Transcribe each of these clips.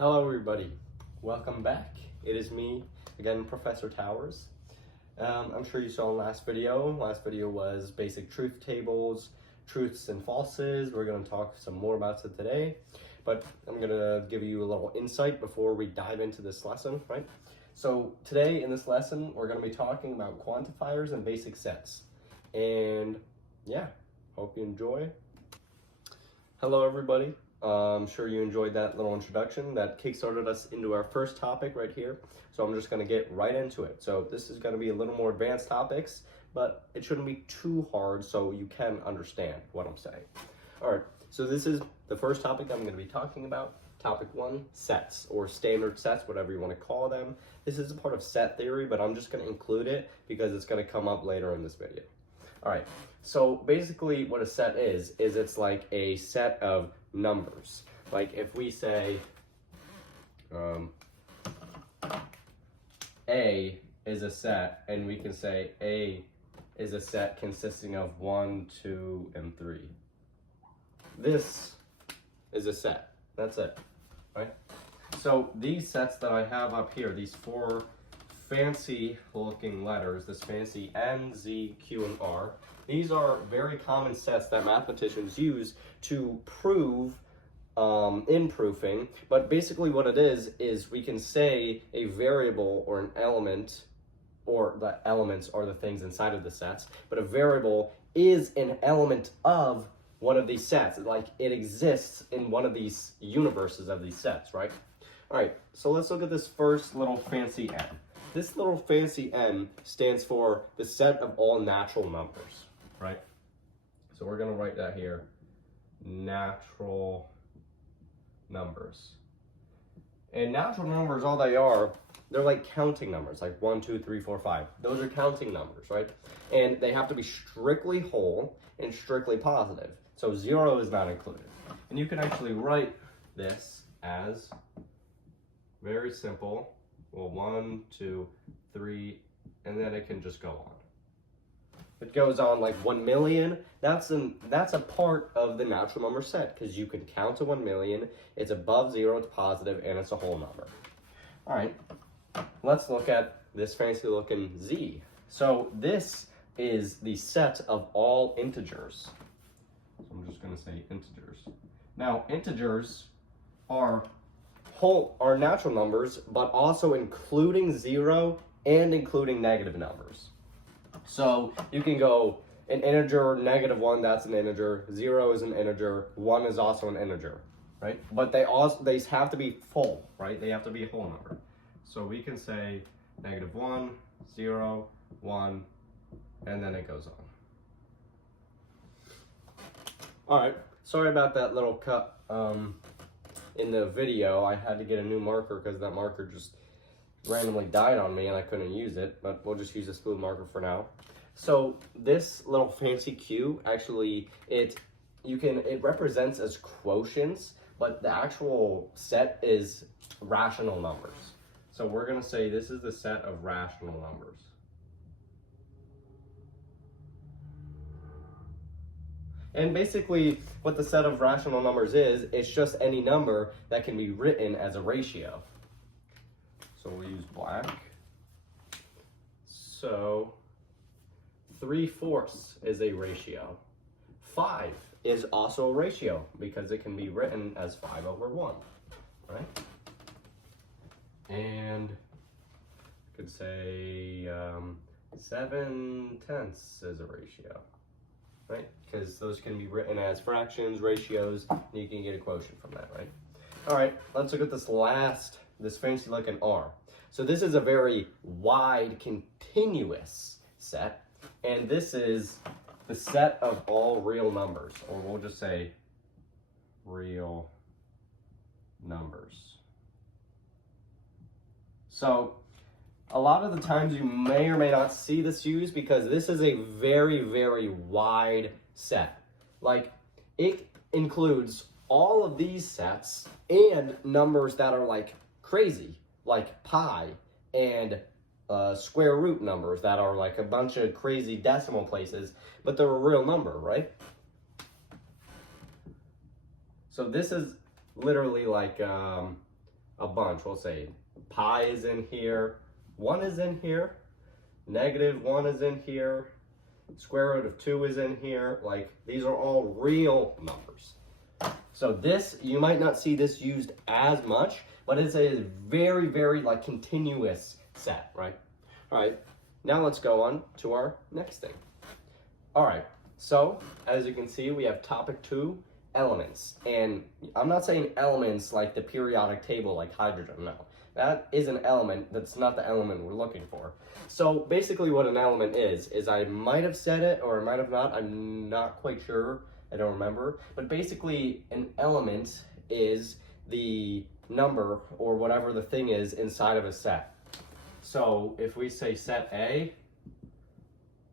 Hello everybody, welcome back. It is me, again, Professor Towers. I'm sure you saw the last video. Last video was basic truth tables, truths and falses. We're going to talk some more about it today, but I'm going to give you a little insight before we dive into this lesson, right? So today in this lesson, we're going to be talking about quantifiers and basic sets. And yeah, hope you enjoy. Hello everybody. I'm sure you enjoyed that little introduction that kickstarted us into our first topic right here. So I'm just going to get right into it. So this is going to be a little more advanced topics, but it shouldn't be too hard so you can understand what I'm saying. All right, so this is the first topic I'm going to be talking about. Topic 1, sets or standard sets, whatever you want to call them. This is a part of set theory, but I'm just going to include it because it's going to come up later in this video. All right, so basically what a set is it's like a set of numbers. Like if we say A is a set, and we can say A is a set consisting of 1, 2, and 3. This is a set. That's it, right? So these sets that I have up here, these 4 fancy looking letters, this fancy N, Z, Q, and R, these are very common sets that mathematicians use to prove in proofing. But basically what it is we can say a variable or an element, or the elements are the things inside of the sets, but a variable is an element of one of these sets. Like it exists in one of these universes of these sets, right? All right, so let's look at this first little fancy N. This little fancy N stands for the set of all natural numbers, right? So we're going to write that here, natural numbers. And natural numbers, all they are, they're like counting numbers, like 1, 2, 3, 4, 5. Those are counting numbers, right? And they have to be strictly whole and strictly positive. So 0 is not included. And you can actually write this as very simple. Well, 1, 2, 3, and then it can just go on. It goes on like 1 million. That's a part of the natural number set because you can count to 1 million. It's above 0, it's positive, and it's a whole number. All right, let's look at this fancy looking Z. So this is the set of all integers. So I'm just going to say integers. Now, integers are natural numbers, but also including 0 and including negative numbers. So you can go an integer, -1, that's an integer, 0 is an integer, 1 is also an integer, right? But they have to be full, right? They have to be a whole number. So we can say -1, 0, 1, and then it goes on. All right, sorry about that little cut. In the video, I had to get a new marker because that marker just randomly died on me and I couldn't use it, but we'll just use a smooth marker for now. So this little fancy Q, actually, it represents as quotients, but the actual set is rational numbers. So we're going to say this is the set of rational numbers. And basically, what the set of rational numbers is, it's just any number that can be written as a ratio. So we'll use black. So 3/4 is a ratio. 5 is also a ratio because it can be written as 5/1, right? And I could say 7/10 is a ratio. Right? Because those can be written as fractions, ratios, and you can get a quotient from that, right? All right, let's look at this fancy looking R. So this is a very wide, continuous set, and this is the set of all real numbers, or we'll just say real numbers. So a lot of the times you may or may not see this used because this is a very, very wide set. Like it includes all of these sets and numbers that are like crazy, like pi, and square root numbers that are like a bunch of crazy decimal places, but they're a real number, right? So this is literally like a bunch. We'll say pi is in here, 1 is in here, -1 is in here, square root of 2 is in here. Like, these are all real numbers. So this, you might not see this used as much, but it's a very, very like continuous set, right? All right, now let's go on to our next thing. All right, so as you can see, we have topic 2, elements. And I'm not saying elements like the periodic table, like hydrogen, no. That is an element, that's not the element we're looking for. So basically what an element is I might have said it or I might have not, I'm not quite sure, I don't remember. But basically an element is the number or whatever the thing is inside of a set. So if we say set A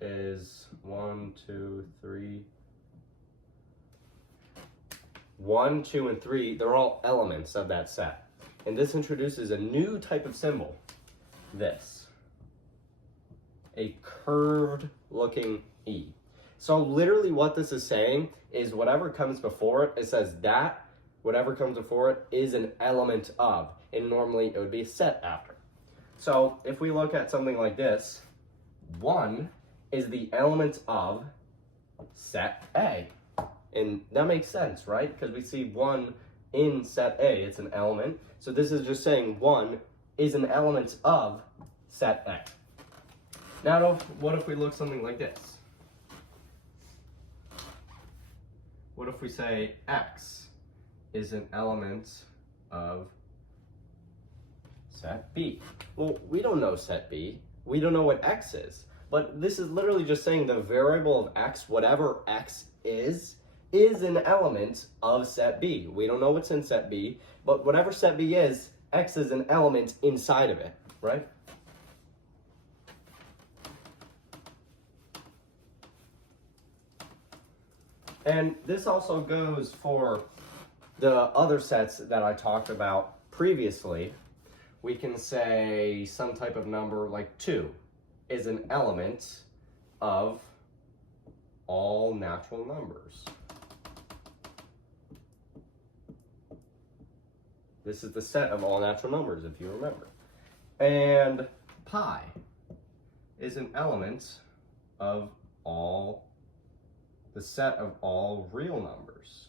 is 1, 2, 3, 1, 2, and 3, they're all elements of that set. And this introduces a new type of symbol, this, a curved looking E. So literally what this is saying is whatever comes before it, it says that whatever comes before it is an element of, and normally it would be a set after. So if we look at something like this, 1 is the element of set A. And that makes sense, right? Because we see 1 in set A, it's an element. So this is just saying 1 is an element of set A. Now, what if we look something like this? What if we say X is an element of set B? Well, we don't know set B. We don't know what X is. But this is literally just saying the variable of X, whatever X is an element of set B. We don't know what's in set B, but whatever set B is, X is an element inside of it, right? And this also goes for the other sets that I talked about previously. We can say some type of number like 2 is an element of all natural numbers. This is the set of all natural numbers, if you remember. And pi is an element of the set of all real numbers.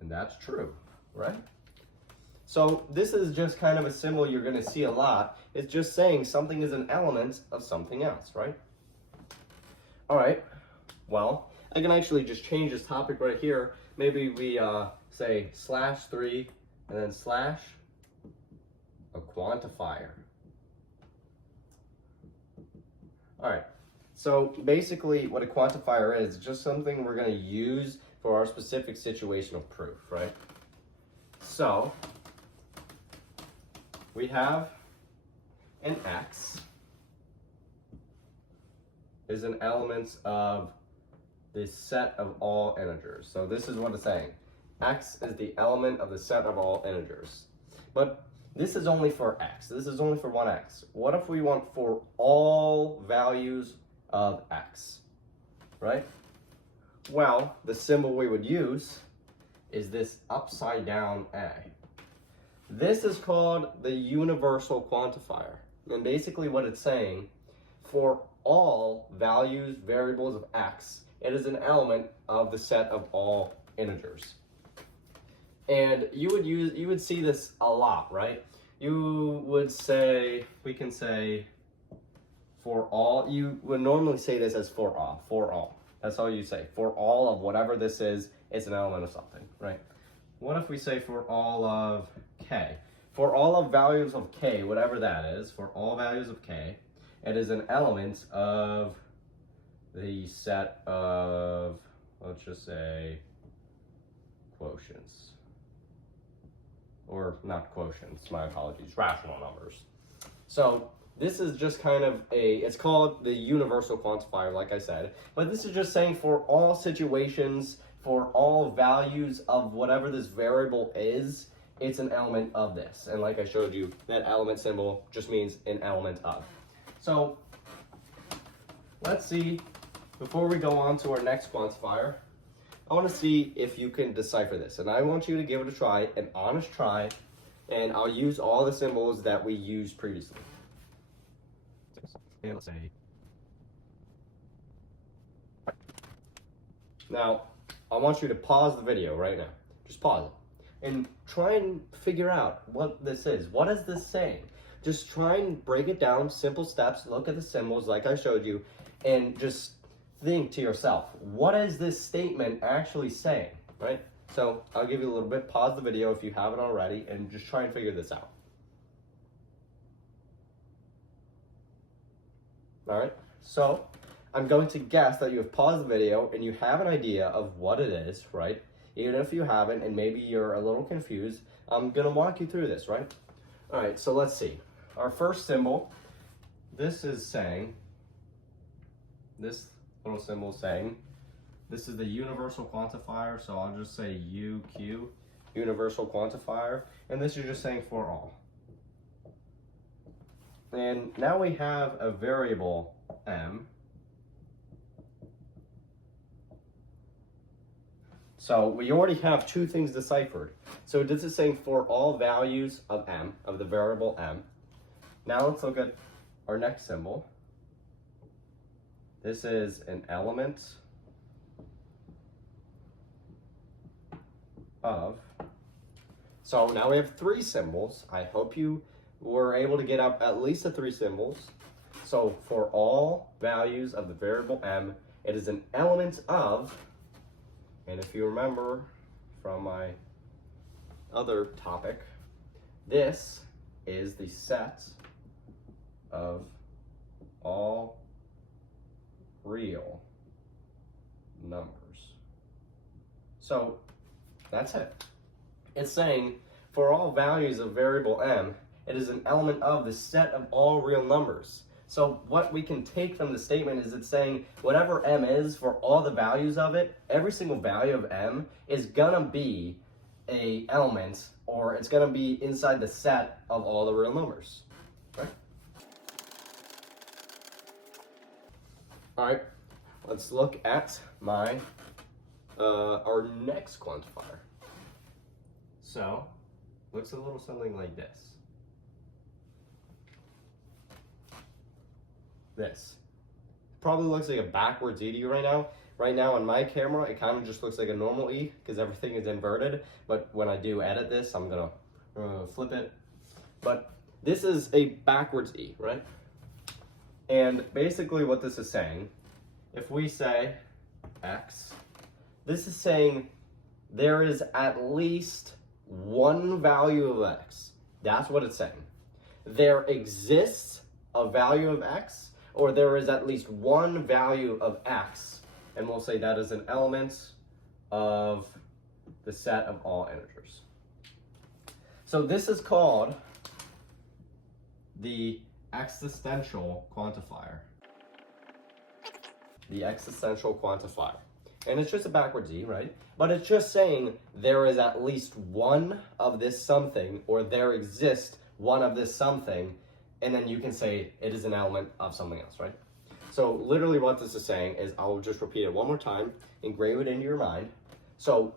And that's true, right? So this is just kind of a symbol you're going to see a lot. It's just saying something is an element of something else, right? All right, well, I can actually just change this topic right here. Maybe we say /3 and then slash a quantifier. All right, so basically what a quantifier is just something we're going to use for our specific situation of proof, right? So we have an X is an element of the set of all integers. So this is what it's saying. X is the element of the set of all integers. But this is only for X. This is only for one X. What if we want for all values of X, right? Well, the symbol we would use is this upside down A. This is called the universal quantifier. And basically what it's saying, for all values, variables of X, it is an element of the set of all integers. And you would see this a lot, right? You would say, we can say for all, you would normally say this as for all. That's all you say. For all of whatever this is, it's an element of something, right? What if we say for all of K? For all of values of K, whatever that is, for all values of K, it is an element of the set of, let's just say, quotients. Or not quotients, my apologies, rational numbers. So this is just kind of it's called the universal quantifier, like I said. But this is just saying for all situations, for all values of whatever this variable is, it's an element of this. And like I showed you, that element symbol just means an element of. So let's see, before we go on to our next quantifier, I want to see if you can decipher this. And I want you to give it a try, an honest try, And I'll use all the symbols that we used previously. And let's say. Now, I want you to pause the video right now. Just pause it. And try and figure out what this is. What is this saying? Just try and break it down, simple steps, look at the symbols like I showed you, and just think to yourself, what is this statement actually saying, right? So I'll give you a little bit, pause the video if you haven't already, and just try and figure this out. All right, so I'm going to guess that you have paused the video and you have an idea of what it is, right? Even if you haven't and maybe you're a little confused, I'm gonna walk you through this, right? All right, so let's see. Our first symbol, this is saying, this little symbol is saying, this is the universal quantifier, so I'll just say UQ, universal quantifier, and this is just saying for all. And now we have a variable m. So we already have two things deciphered. So this is saying for all values of m, of the variable m. Now let's look at our next symbol. This is an element of. So now we have three symbols. I hope you were able to get up at least the three symbols. So for all values of the variable m, it is an element of, and if you remember from my other topic, this is the set of all real numbers. So that's it. It's saying for all values of variable m, it is an element of the set of all real numbers. So what we can take from the statement is it's saying whatever m is for all the values of it, every single value of m is gonna be a element, or it's gonna be inside the set of all the real numbers. Right? All right, let's look at my our next quantifier. So looks a little something like this. This probably looks like a backwards E to you right now. Right now on my camera, it kind of just looks like a normal E because everything is inverted. But when I do edit this, I'm gonna flip it. But this is a backwards E, right? And basically what this is saying, if we say X, this is saying there is at least one value of X. That's what it's saying. There exists a value of X, or there is at least one value of X, and we'll say that is an element of the set of all integers. So this is called the existential quantifier. The existential quantifier. And it's just a backwards E, right? But it's just saying there is at least one of this something, or there exists one of this something, and then you can say it is an element of something else, right? So literally what this is saying is, I'll just repeat it one more time, engrave it into your mind. So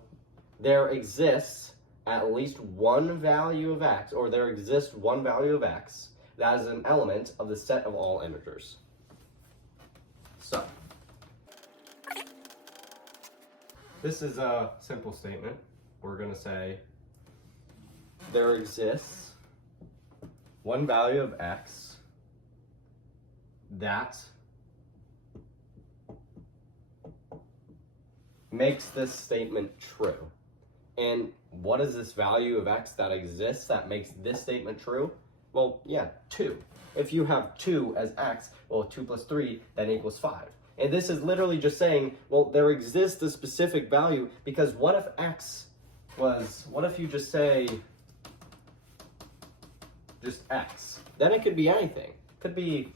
there exists at least one value of X, or there exists one value of X that is an element of the set of all integers. So this is a simple statement. We're gonna say there exists one value of X that makes this statement true. And what is this value of X that exists that makes this statement true? Well, yeah, 2. If you have 2 as X, well, 2 plus 3 then equals 5. And this is literally just saying, well, there exists a specific value, because what if X was, what if you just say just X? Then it could be anything. It could be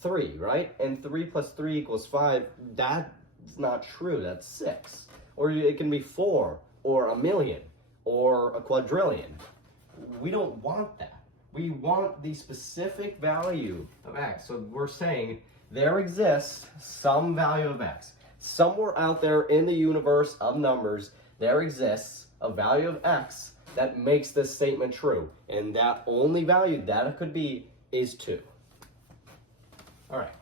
3, right? And 3 plus 3 equals 5. That's not true. That's 6. Or it can be 4, or a million, or a quadrillion. We don't want that. We want the specific value of X. So we're saying there exists some value of X. Somewhere out there in the universe of numbers, there exists a value of X that makes this statement true. And that only value that it could be is 2. All right,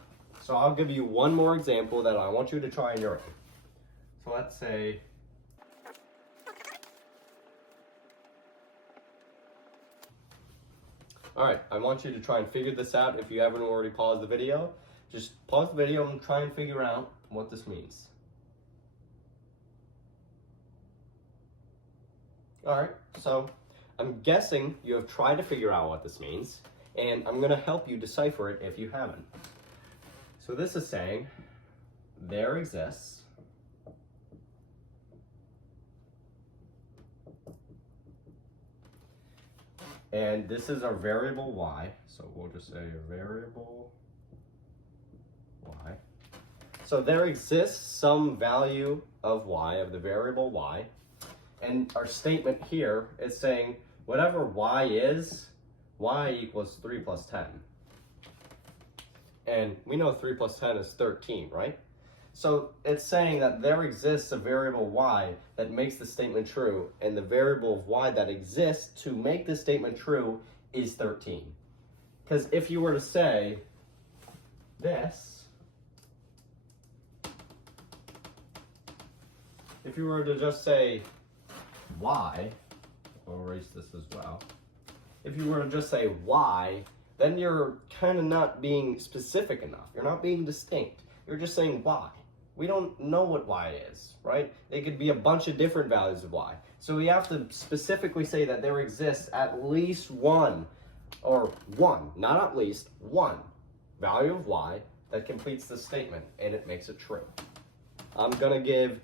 so I'll give you one more example that I want you to try on your own. So let's say, all right, I want you to try and figure this out. If you haven't already paused the video, just pause the video and try and figure out what this means. All right, so I'm guessing you have tried to figure out what this means, and I'm gonna help you decipher it if you haven't. So this is saying there exists and this is our variable y, so we'll just say a variable y. So there exists some value of y, of the variable y, and our statement here is saying whatever y is, y equals 3 plus 10. And we know 3 plus 10 is 13, right? So it's saying that there exists a variable y that makes the statement true, and the variable of y that exists to make the statement true is 13. Because if you were to say this, if you were to just say y, I'll erase this as well. If you were to just say y, then you're kind of not being specific enough. You're not being distinct. You're just saying y. We don't know what y is, right? It could be a bunch of different values of y. So we have to specifically say that there exists at least one, or one, not at least, one value of y that completes the statement, and it makes it true. I'm gonna give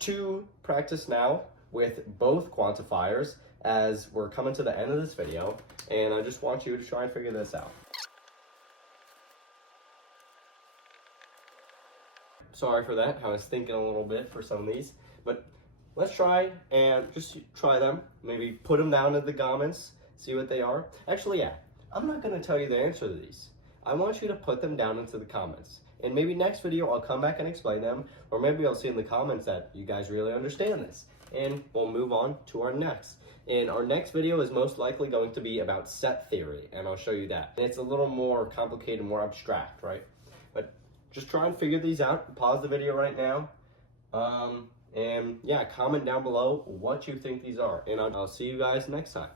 2 practice now with both quantifiers as we're coming to the end of this video, and I just want you to try and figure this out. Sorry for that, I was thinking a little bit for some of these, but let's try and just try them. Maybe put them down in the comments, see what they are. Actually, yeah, I'm not gonna tell you the answer to these. I want you to put them down into the comments. And maybe next video I'll come back and explain them, or maybe I'll see in the comments that you guys really understand this. And we'll move on to our next. And our next video is most likely going to be about set theory, and I'll show you that. And it's a little more complicated, more abstract, right? But just try and figure these out. Pause the video right now. And yeah, comment down below what you think these are. And I'll see you guys next time.